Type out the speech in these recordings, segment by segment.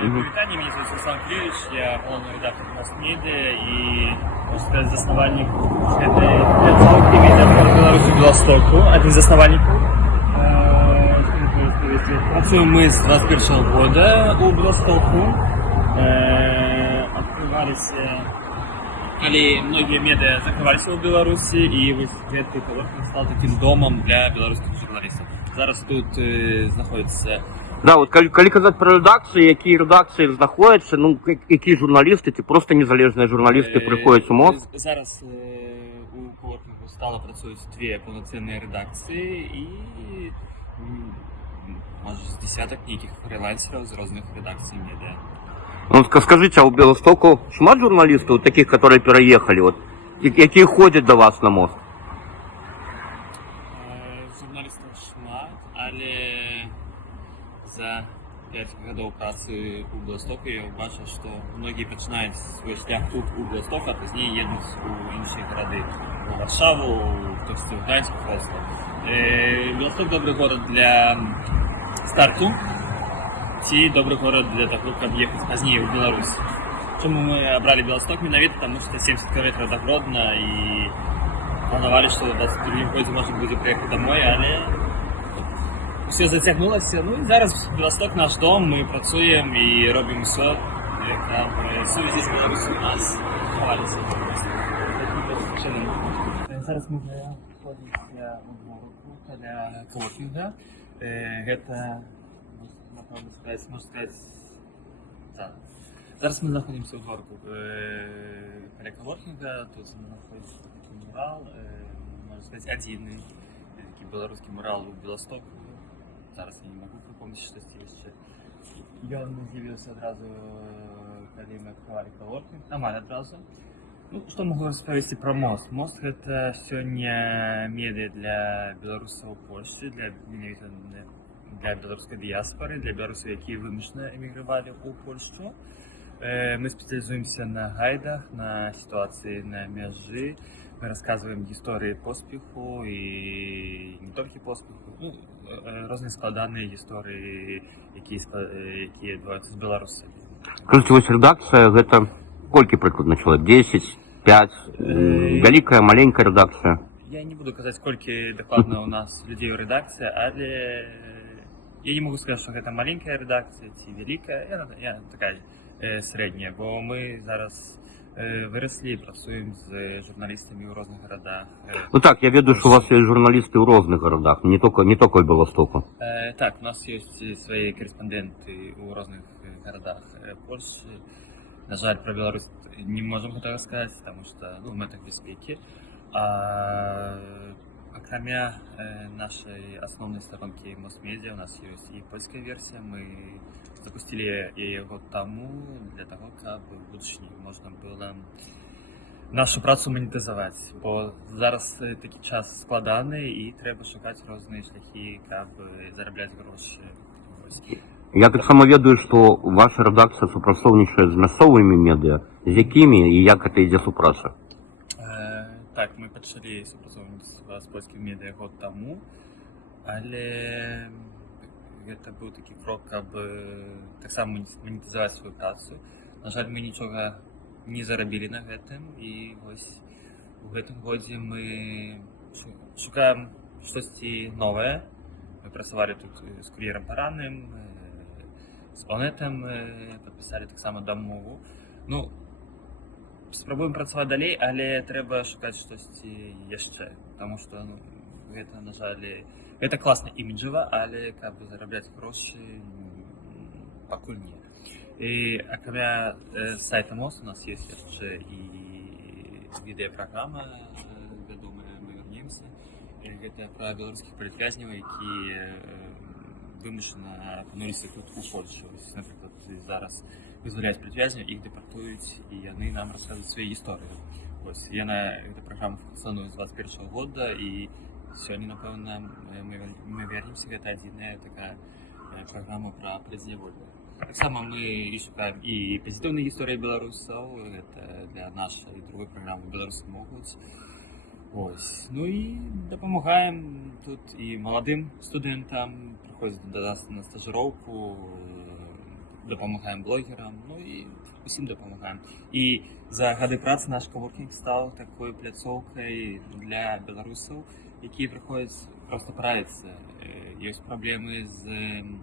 Привітання, меня зовут Руслан Кириллович, я главный редактор «Мостмедиа» и, можно сказать, засновальник этой пляцовки «Медиафорум Беларуси Белостоку», один из основальников. Працуем мы с 21 года у Белостоку. Открывались, коли многие медиа закрывались у Беларуси, и гэты коворкінг стал таким домом для белорусских журналистов. Зараз тут знаходится. Да, от калі казаць пра рэдакцыі, якія рэдакцыі знаходзяцца, ну якія журналісты ці проста незалежныя журналісты прыходзяць у МОЗ? Зараз у коворкінгу стала працуюць две паўнацэнныя рэдакцыі і можа з десятак нейкіх фрилансераў з розных рэдакцый медыа. Ну, скажыце, а ў Беластоку шмат журналістаў такіх, которые пераехалі, вот, якія ходзяць да вас на мост? Журналістаў шмат, але за 5 гадоў працы у Беластоку я бачу, што многія пачынаюць свой шлях тут у Беластоку, а пазней едуць у іншыя гарады, у Варшаву, хтосьці ў Гданьск проста. Беласток добры горад для старту, ці добры горад для таго, каб ехаць пазней у Беларусь. Чаму мы абралі Беласток менавіта, таму што 70 км да Гродна і планавалі, што ў 22 годзе можна будзе прыехаць домой, але все зацягнулася. Ну і зараз Беласток наш дом, мы працуем і робім усё, каб сувязі з Беларусю у нас хаваліся. Зараз мы знаходзімся у дворку каля коворкінга. Гэта, можна сказаць, так. Зараз мы знаходзімся ў дворку каля коворкінга. Тут знаходзіцца такі мурал, можна сказаць, адзіны такі беларускі мурал у Беластоку. Зараз я не могу припомнить, что яшчэ. Ён з'явіўся адразу, калі мы адкрывалі коворкінг, амаль адразу. Ну, што могу распавесці пра мост? Мост гэта сёння медыа для беларусаў у Польшчы, менавіта для беларускай дыяспары, для беларусаў, якія вымушана эмігравалі ў Польшчу. Мы спецыялізуемся на гайдах, на сітуацыі на мяжы. Мы рассказываем гісторыі поспеху і не толькі поспеху, ну, розныя складаныя гісторыі, якія адбываюцца з беларусамі. Скажыце, вось рэдакцыя гэта колькі прыкладна чалавек? 10, 5, вялікая, маленькая рэдакцыя? Я не буду казаць, колькі дакладна ў нас людзей у рэдакцыі, але я не могу сказаць, што гэта маленькая рэдакцыя ці вялікая, я такая срэдняя, бо мы зараз выраслі, працуем з журналістамі ў розных гарадах. Ну так, я ведаю, што у вас ёсць журналісты ў розных гарадах, не толькі ў Беластоку. Так, у нас ёсць свае корэспандэнты ў розных гарадах Польшчы. На жаль, пра Беларусь не можам гэта расказаць, таму што в мэтах бяспекі. Акрамя нашай асноўнай старонкі Мостмедиа, у нас ёсць і польская версія. Мы запустили яе год таму для таго, каб у будучыні можна было нашу працу манетызаваць, бо зараз такі час складаны і трэба шукаць розныя шляхі, каб зарабляць грошы. Я таксама ведаю, што ваша рэдакцыя супрацоўнічае з мясцовымі медыа, з якімі і як гэта ідзе супраца? Так, мы пачалі супрацоўніцтва з польскім медыа год таму, але гэта быў такі крок, каб таксама манетызаваць сваю працу. На жаль, мы нічога не зарабілі на гэтым, і вось у гэтым годзе мы шукаем штосьці новае. Мы працавалі тут з кур'ерам паранным, з Онетам, падпісалі таксама дамову. Ну, спрабуем працаваць далей, але трэба шукаць штосьці яшчэ, таму што гэта, на жаль, гэта класна іміджава, але каб зарабляць грошы, пакуль не. І акрамя сайта МОЗ у нас ёсць яшчэ і відэапраграма вядомая «Мы вернемся». Гэта пра беларускіх палітвязняў, якія вымушана апынуліся тут у Польшчы. Напрыклад, зараз вызваляюць палітвязняў, іх дэпартуюць, і яны нам расказваюць свае гісторыі. Гэта праграма функцыянуе з 21 года, і сёння, напэўна, мы вернемся, гэта адзіная такая праграма пра палітзняволле. Таксама мы шукаем і пазітыўныя гісторыі беларусаў, гэта для нашай другой праграмы «Беларусы могуць». Ну і дапамагаем тут і маладым студэнтам, прыходзяць да нас на стажыроўку, допомагаємо блогерам, ну і усім допомагаємо. І за годи праці наш коворкінг став такою пляцовкою для білорусів, які приходять просто порадитися. Є проблеми з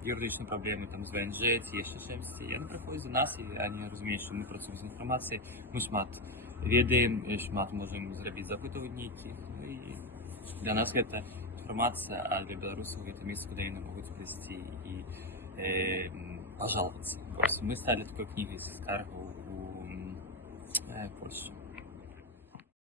юридичними проблемами, там, з ВНЖ, ці ще чимось. І вони приходять до нас, і вони розуміють, що ми працюємо з інформацією, ми шмат ведаем, шмат можем зрабіць запытыванні якіх. Ну і для нас гэта інфармацыя, а для беларусаў гэта месца, куды яны могуць прыйсці і пожаловаться. Мы стали такой книгой скаргаў у Польше.